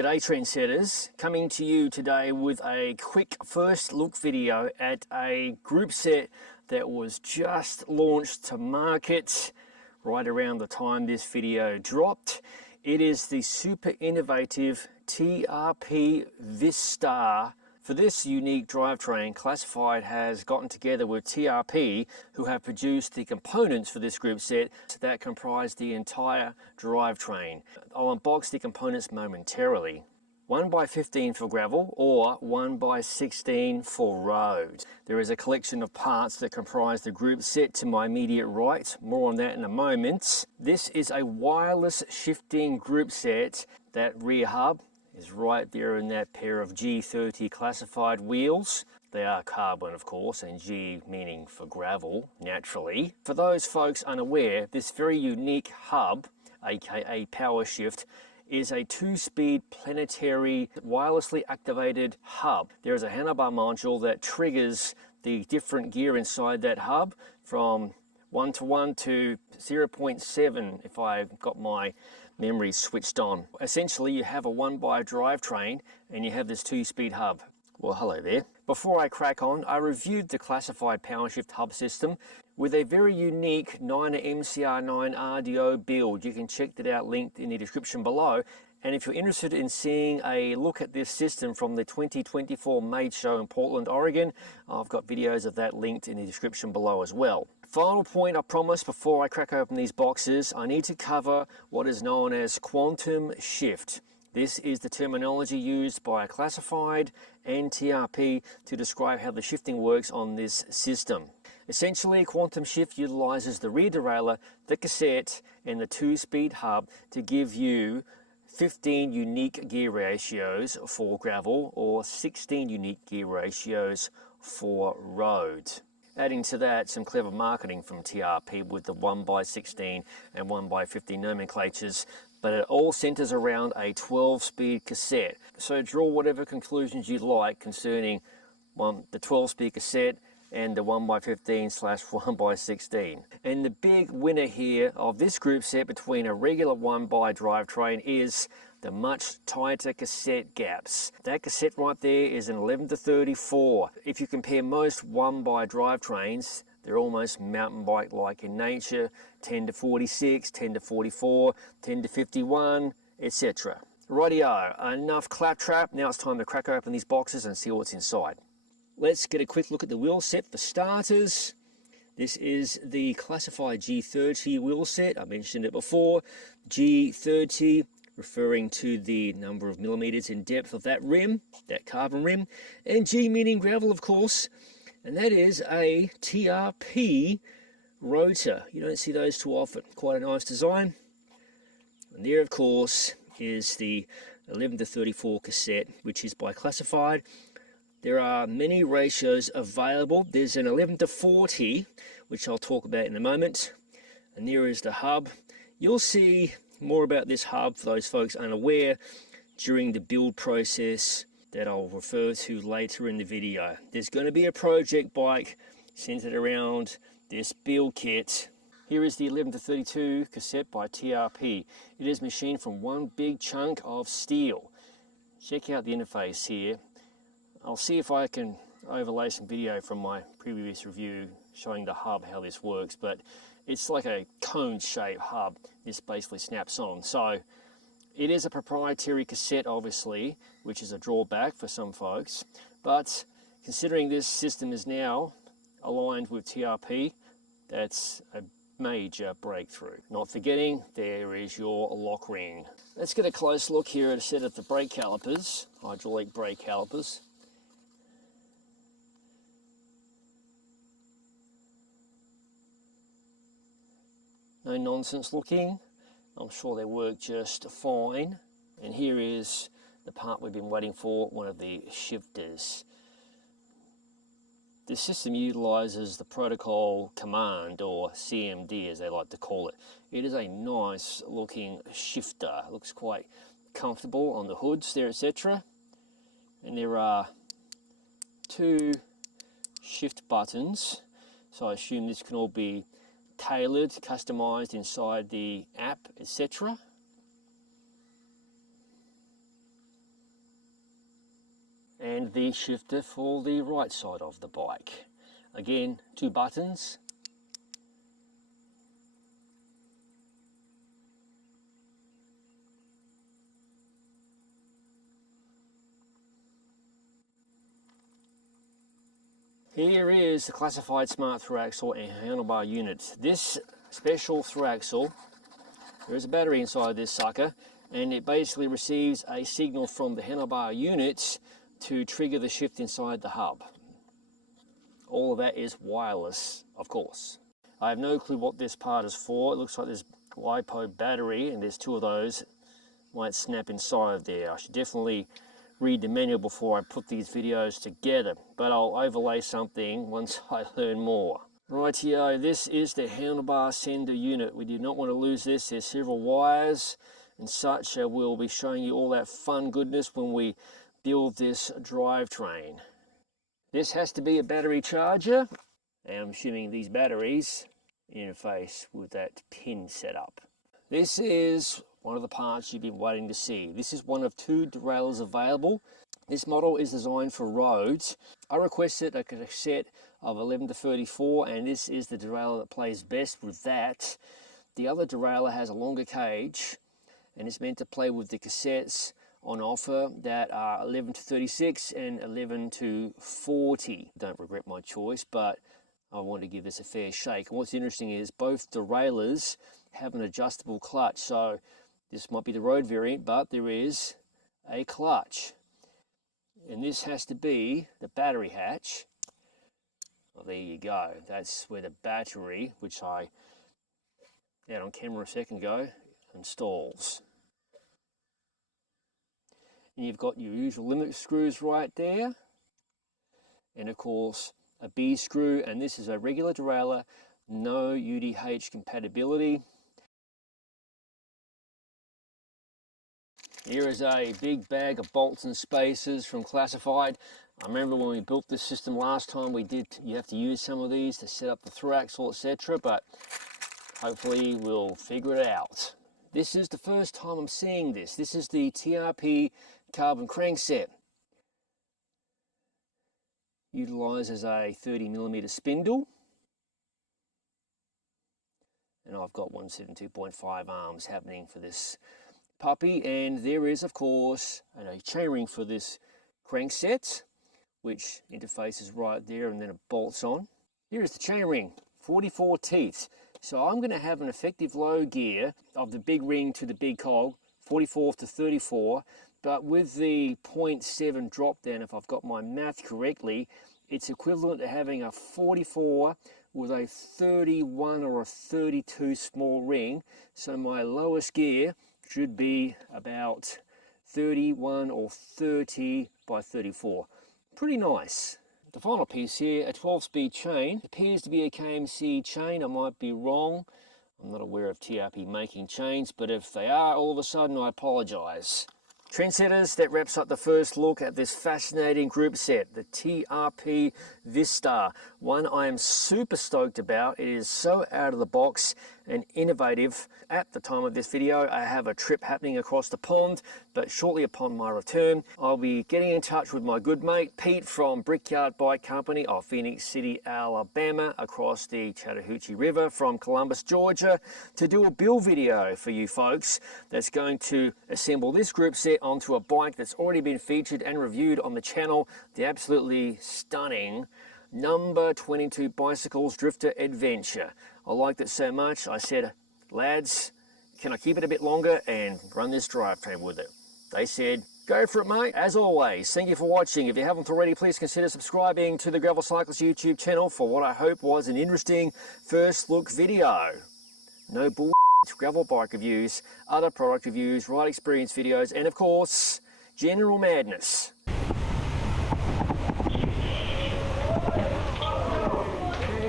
G'day trendsetters, coming to you today with a quick first look video at a group set that was just launched to market right around the time this video dropped. It is the super innovative TRP Vistar. For this unique drivetrain, Classified has gotten together with TRP, who have produced the components for this group set that comprise the entire drivetrain. I'll unbox the components momentarily. 1x15 for gravel or 1x16 for road. There is a collection of parts that comprise the group set to my immediate right. More on that in a moment. This is a wireless shifting group set. That rear hub is right there in that pair of G30 Classified wheels. They are carbon, of course, and G meaning for gravel, naturally. For those folks unaware, this very unique hub, aka Powershift, is a 2-speed planetary wirelessly activated hub. There is a handlebar module that triggers the different gear inside that hub from 1:1 to 0.7 if I've got my memory switched on. Essentially, you have a 1x drivetrain and you have this 2-speed hub. Well, hello there. Before I crack on, I reviewed the Classified Powershift hub system with a very unique 9er MCR9 RDO build. You can check that out linked in the description below. And if you're interested in seeing a look at this system from the 2024 MADE show in Portland, Oregon, I've got videos of that linked in the description below as well. Final point I promise before I crack open these boxes, I need to cover what is known as QuantumShift. This is the terminology used by Classified and TRP to describe how the shifting works on this system. Essentially, QuantumShift utilizes the rear derailleur, the cassette, and the 2-speed hub to give you 15 unique gear ratios for gravel or 16 unique gear ratios for road. Adding to that, some clever marketing from TRP with the 1x16 and 1x15 nomenclatures, but it all centers around a 12-speed cassette. So draw whatever conclusions you like concerning the 12-speed cassette and the 1x15/1x16. And the big winner here of this group set between a regular 1x drivetrain is the much tighter cassette gaps. That cassette right there is an 11:34. If you compare most 1x drivetrains, they're almost mountain bike-like in nature, 10:46, 10:44, 10:51, etc. Rightio, enough claptrap. Now it's time to crack open these boxes and see what's inside. Let's get a quick look at the wheel set for starters. This is the Classified G30 wheel set. I mentioned it before. G30 referring to the number of millimeters in depth of that rim, that carbon rim, and G meaning gravel, of course. And that is a TRP rotor. You don't see those too often. Quite a nice design. And there, of course, is the 11:34 cassette, which is by Classified. There are many ratios available. There's an 11:40, which I'll talk about in a moment. And there is the hub. You'll see more about this hub for those folks unaware during the build process that I'll refer to later in the video. There's going to be a project bike centered around this build kit. Here is the 11:32 cassette by TRP. It is machined from one big chunk of steel. Check out the interface here. I'll see if I can overlay some video from my previous review showing the hub, how this works, but it's like a cone-shaped hub. This basically snaps on. So it is a proprietary cassette, obviously, which is a drawback for some folks, but considering this system is now aligned with TRP, that's a major breakthrough. Not forgetting, there is your lock ring. Let's get a close look here at a set of the brake calipers, hydraulic brake calipers. No nonsense looking. I'm sure they work just fine. And here is the part we've been waiting for, one of the shifters. This system utilizes the protocol command, or CMD as they like to call it. It is a nice looking shifter. It looks quite comfortable on the hoods there, etc. And there are 2 shift buttons, so I assume this can all be tailored, customized inside the app, etc. and the shifter for the right side of the bike. Again, 2 buttons. Here is the classified smart through axle and handlebar unit. This special through axle, there is a battery inside this sucker, and it basically receives a signal from the handlebar units to trigger the shift inside the hub. All of that is wireless, of course. I have no clue what this part is for. It looks like there's LiPo battery, and there's 2 of those. Might snap inside there. I should definitely read the manual before I put these videos together, but I'll overlay something once I learn more. Rightio, this is the handlebar sender unit. We do not want to lose this. There's several wires and such. We'll be showing you all that fun goodness when we build this drivetrain. This has to be a battery charger, and I'm assuming these batteries interface with that pin setup. This is one of the parts you've been waiting to see. This is one of 2 derailleurs available. This model is designed for roads. I requested a cassette of 11 to 34, and this is the derailleur that plays best with that. The other derailleur has a longer cage, and it's meant to play with the cassettes on offer that are 11 to 36 and 11 to 40. Don't regret my choice, but I want to give this a fair shake. And what's interesting is both derailleurs have an adjustable clutch, so this might be the road variant, but there is a clutch. And this has to be the battery hatch. Well, there you go. That's where the battery, which I had on camera a second ago, installs. And you've got your usual limit screws right there. And of course, a B screw, and this is a regular derailleur, no UDH compatibility. Here is a big bag of bolts and spacers from Classified. I remember when we built this system last time, you have to use some of these to set up the through axle, etc. But hopefully we'll figure it out. This is the first time I'm seeing this. This is the TRP Carbon Cranks set. Utilizes a 30mm spindle. And I've got 172.5 arms happening for this puppy, and there is of course a chainring for this crank set, which interfaces right there, and then it bolts on. Here is the chainring, 44 teeth. So I'm going to have an effective low gear of the big ring to the big cog, 44 to 34, but with the 0.7 drop down, if I've got my math correctly, it's equivalent to having a 44 with a 31 or a 32 small ring. So my lowest gear should be about 31 or 30 by 34. Pretty nice. The final piece here, a 12-speed chain. It appears to be a KMC chain. I might be wrong. I'm not aware of TRP making chains, but if they are, all of a sudden I apologize. Trendsetters, that wraps up the first look at this fascinating group set, the TRP Vistar. One I am super stoked about. It is so out of the box and innovative. At the time of this video, I have a trip happening across the pond, but shortly upon my return, I'll be getting in touch with my good mate Pete from Brickyard Bike Company of Phoenix City, Alabama, across the Chattahoochee River from Columbus, Georgia, to do a build video for you folks that's going to assemble this group set onto a bike that's already been featured and reviewed on the channel, the absolutely stunning number 22 Bicycles Drifter Adventure. I liked it so much, I said, lads, can I keep it a bit longer and run this drivetrain with it? They said, go for it, mate. As always, thank you for watching. If you haven't already, please consider subscribing to the Gravel Cyclist YouTube channel for what I hope was an interesting first look video. No bull gravel bike reviews, other product reviews, ride experience videos, and of course, general madness.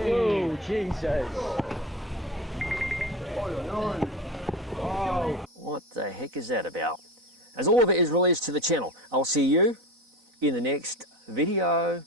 Oh, Jesus. Oh, what the heck is that about? As all of it is released to the channel, I'll see you in the next video.